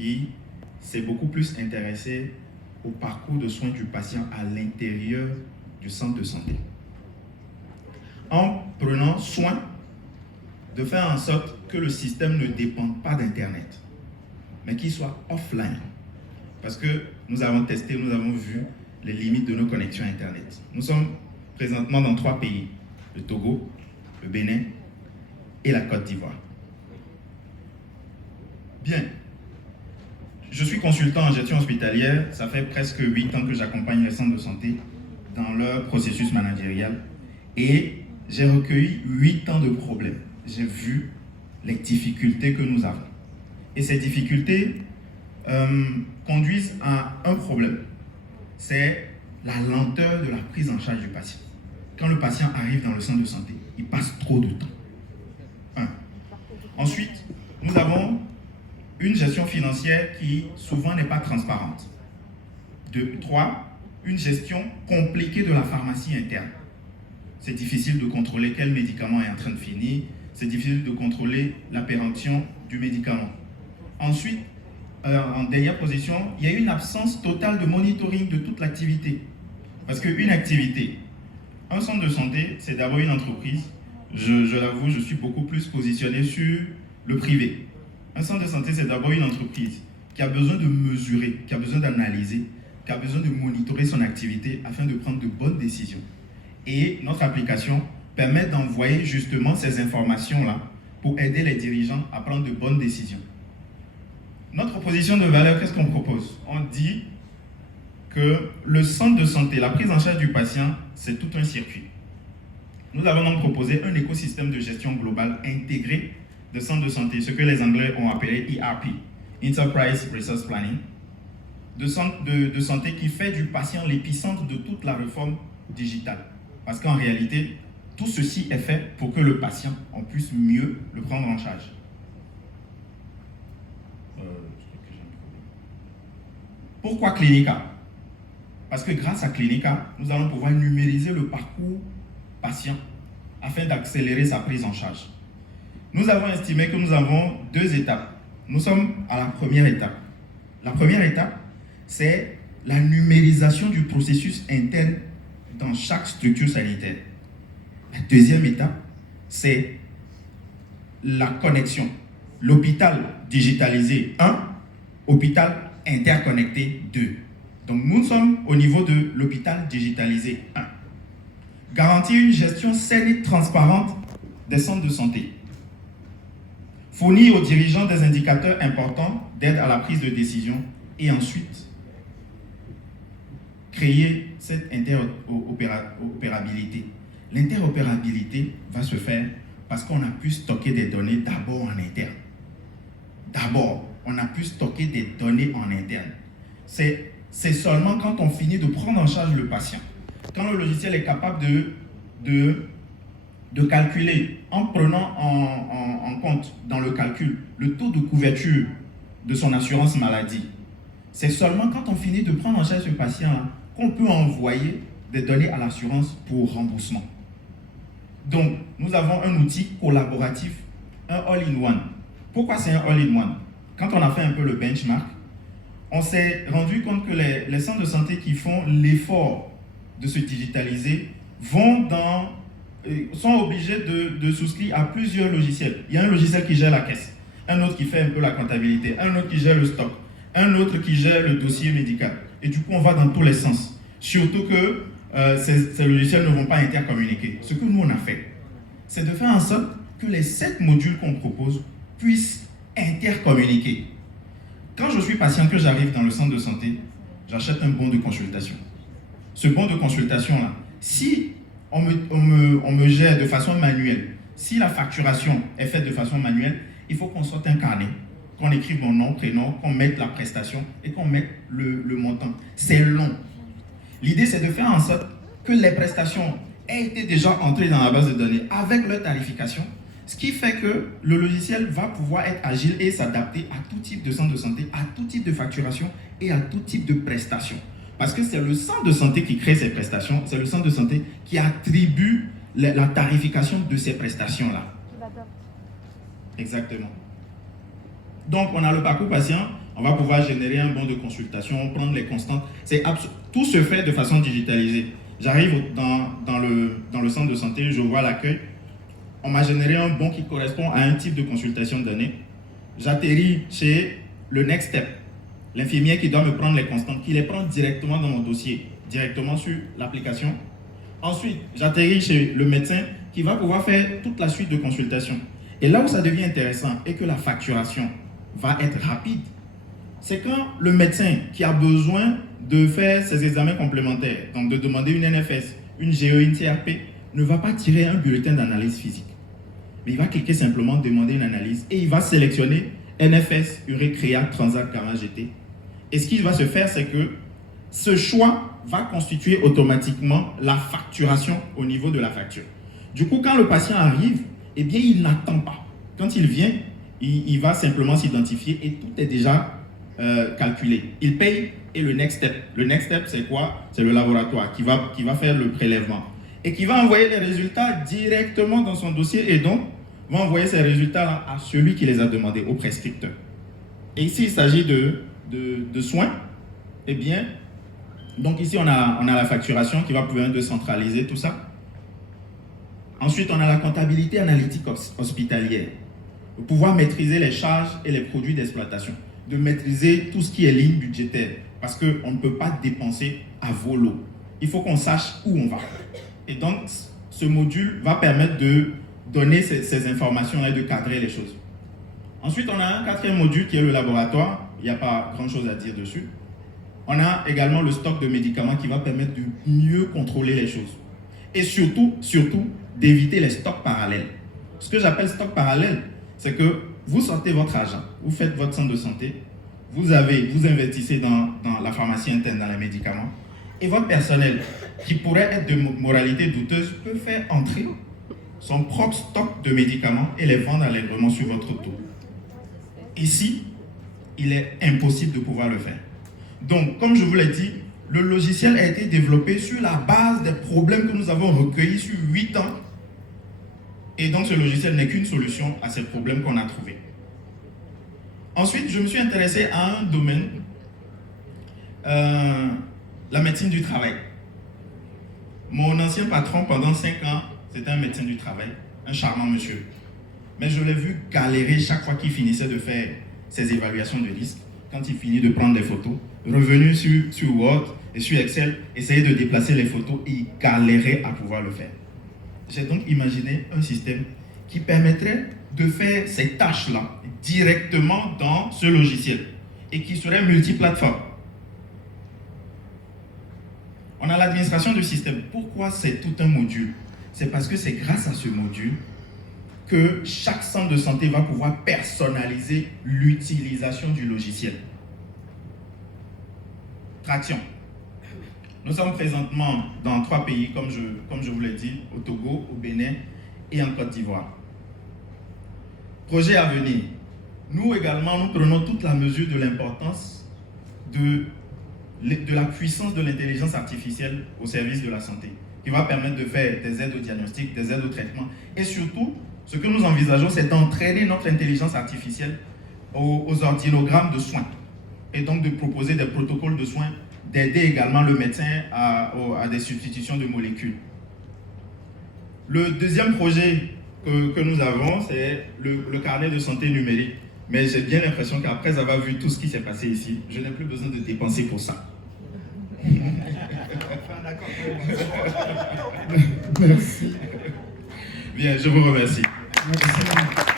qui s'est beaucoup plus intéressé au parcours de soins du patient à l'intérieur du centre de santé. En prenant soin de faire en sorte que le système ne dépende pas d'Internet, mais qu'il soit offline. Parce que nous avons testé, nous avons vu les limites de nos connexions Internet. Nous sommes présentement dans 3 pays, le Togo, le Bénin et la Côte d'Ivoire. Bien, je suis consultant en gestion hospitalière, ça fait presque 8 ans que j'accompagne les centres de santé dans leur processus managérial et j'ai recueilli 8 ans de problèmes. J'ai vu les difficultés que nous avons. Et ces difficultés conduisent à un problème. C'est la lenteur de la prise en charge du patient. Quand le patient arrive dans le centre de santé, il passe trop de temps. 1. Ensuite, nous avons une gestion financière qui souvent n'est pas transparente. 2. 3. Une gestion compliquée de la pharmacie interne. C'est difficile de contrôler quel médicament est en train de finir. C'est difficile de contrôler la péremption du médicament. Ensuite, en dernière position, il y a une absence totale de monitoring de toute l'activité. Parce qu'une activité, un centre de santé, c'est d'abord une entreprise. Je l'avoue, je suis beaucoup plus positionné sur le privé. Un centre de santé, c'est d'abord une entreprise qui a besoin de mesurer, qui a besoin d'analyser, qui a besoin de monitorer son activité afin de prendre de bonnes décisions. Et notre application permet d'envoyer justement ces informations-là pour aider les dirigeants à prendre de bonnes décisions. Notre proposition de valeur, qu'est-ce qu'on propose? On dit que le centre de santé, la prise en charge du patient, c'est tout un circuit. Nous avons donc proposé un écosystème de gestion globale intégré de centres de santé, ce que les Anglais ont appelé ERP, Enterprise Resource Planning, de santé qui fait du patient l'épicentre de toute la réforme digitale. Parce qu'en réalité, tout ceci est fait pour que le patient en puisse mieux le prendre en charge. Pourquoi Clinica? Parce que grâce à Clinica, nous allons pouvoir numériser le parcours patient afin d'accélérer sa prise en charge. Nous avons estimé que nous avons 2 étapes. Nous sommes à la première étape. La première étape, c'est la numérisation du processus interne dans chaque structure sanitaire. La deuxième étape, c'est la connexion. L'hôpital digitalisé 1, hôpital interconnecté 2. Donc nous sommes au niveau de l'hôpital digitalisé 1. Garantir une gestion saine et transparente des centres de santé. Fournir aux dirigeants des indicateurs importants d'aide à la prise de décision et ensuite créer cette interopérabilité. L'interopérabilité va se faire parce qu'on a pu stocker des données d'abord en interne. D'abord, on a pu stocker des données en interne. C'est seulement quand on finit de prendre en charge le patient, quand le logiciel est capable de calculer, en prenant en compte dans le calcul le taux de couverture de son assurance maladie, c'est seulement quand on finit de prendre en charge ce patient qu'on peut envoyer des données à l'assurance pour remboursement. Donc, nous avons un outil collaboratif, un all-in-one. Pourquoi c'est un all-in-one? Quand on a fait un peu le benchmark, on s'est rendu compte que les centres de santé qui font l'effort de se digitaliser sont obligés de souscrire à plusieurs logiciels. Il y a un logiciel qui gère la caisse, un autre qui fait un peu la comptabilité, un autre qui gère le stock, un autre qui gère le dossier médical. Et du coup, on va dans tous les sens. Surtout que ces logiciels ne vont pas intercommuniquer. Ce que nous, on a fait, c'est de faire en sorte que les 7 modules qu'on propose puissent intercommuniquer. Quand je suis patient, que j'arrive dans le centre de santé, j'achète un bon de consultation. Ce bon de consultation-là, si on me gère de façon manuelle, si la facturation est faite de façon manuelle, il faut qu'on sorte un carnet, qu'on écrive mon nom, prénom, qu'on mette la prestation et qu'on mette le montant. C'est long. L'idée, c'est de faire en sorte que les prestations aient été déjà entrées dans la base de données avec leur tarification, ce qui fait que le logiciel va pouvoir être agile et s'adapter à tout type de centre de santé, à tout type de facturation et à tout type de prestation. Parce que c'est le centre de santé qui crée ces prestations, c'est le centre de santé qui attribue la tarification de ces prestations-là. Exactement. Donc, on a le parcours patient. On va pouvoir générer un bon de consultation, prendre les constantes. Tout se fait de façon digitalisée. J'arrive dans le centre de santé, je vois l'accueil. On m'a généré un bon qui correspond à un type de consultation donnée. J'atterris chez le next step, l'infirmière qui doit me prendre les constantes, qui les prend directement dans mon dossier, directement sur l'application. Ensuite, j'atterris chez le médecin qui va pouvoir faire toute la suite de consultations. Et là où ça devient intéressant et que la facturation va être rapide, c'est quand le médecin qui a besoin de faire ses examens complémentaires, donc de demander une NFS, une GE, une TRP, ne va pas tirer un bulletin d'analyse physique. Mais il va cliquer simplement demander une analyse et il va sélectionner NFS, urée, créate, transat, gamma, GT. Et ce qui va se faire, c'est que ce choix va constituer automatiquement la facturation au niveau de la facture. Du coup, quand le patient arrive, eh bien, il n'attend pas. Quand il vient, il va simplement s'identifier et tout est déjà calculé. Il paye et le next step. Le next step, c'est quoi? C'est le laboratoire qui va faire le prélèvement et qui va envoyer les résultats directement dans son dossier et donc va envoyer ces résultats-là à celui qui les a demandés, au prescripteur. Et ici, il s'agit de soins. Eh bien, donc ici, on a la facturation qui va pouvoir décentraliser tout ça. Ensuite, on a la comptabilité analytique hospitalière. De pouvoir maîtriser les charges et les produits d'exploitation. De maîtriser tout ce qui est ligne budgétaire. Parce qu'on ne peut pas dépenser à volo. Il faut qu'on sache où on va. Et donc, ce module va permettre de donner ces informations-là et de cadrer les choses. Ensuite, on a un quatrième module qui est le laboratoire. Il n'y a pas grand-chose à dire dessus. On a également le stock de médicaments qui va permettre de mieux contrôler les choses. Et surtout, d'éviter les stocks parallèles. Ce que j'appelle stock parallèle, c'est que vous sortez votre argent, vous faites votre centre de santé, vous investissez dans la pharmacie interne, dans les médicaments, et votre personnel, qui pourrait être de moralité douteuse, peut faire entrer son propre stock de médicaments et les vendre allègrement sur votre taux. Ici, il est impossible de pouvoir le faire. Donc, comme je vous l'ai dit, le logiciel a été développé sur la base des problèmes que nous avons recueillis sur 8 ans. Et donc, ce logiciel n'est qu'une solution à ces problèmes qu'on a trouvés. Ensuite, je me suis intéressé à un domaine, la médecine du travail. Mon ancien patron, pendant 5 ans, c'était un médecin du travail, un charmant monsieur. Mais je l'ai vu galérer chaque fois qu'il finissait de faire ses évaluations de risque, quand il finit de prendre des photos, revenu sur Word et sur Excel, essayer de déplacer les photos et il galérait à pouvoir le faire. J'ai donc imaginé un système qui permettrait de faire ces tâches-là directement dans ce logiciel et qui serait multiplateforme. On a l'administration du système. Pourquoi c'est tout un module? C'est parce que c'est grâce à ce module que chaque centre de santé va pouvoir personnaliser l'utilisation du logiciel. Traction. Nous sommes présentement dans 3 pays, comme je vous l'ai dit, au Togo, au Bénin et en Côte d'Ivoire. Projet à venir. Nous également, nous prenons toute la mesure de l'importance de la puissance de l'intelligence artificielle au service de la santé, qui va permettre de faire des aides au diagnostic, des aides au traitement. Et surtout, ce que nous envisageons, c'est d'entraîner notre intelligence artificielle aux ordinogrammes de soins. Et donc de proposer des protocoles de soins, d'aider également le médecin à des substitutions de molécules. Le deuxième projet que nous avons, c'est le carnet de santé numérique. Mais j'ai bien l'impression qu'après avoir vu tout ce qui s'est passé ici, je n'ai plus besoin de dépenser pour ça. Merci. Bien, je vous remercie. Merci.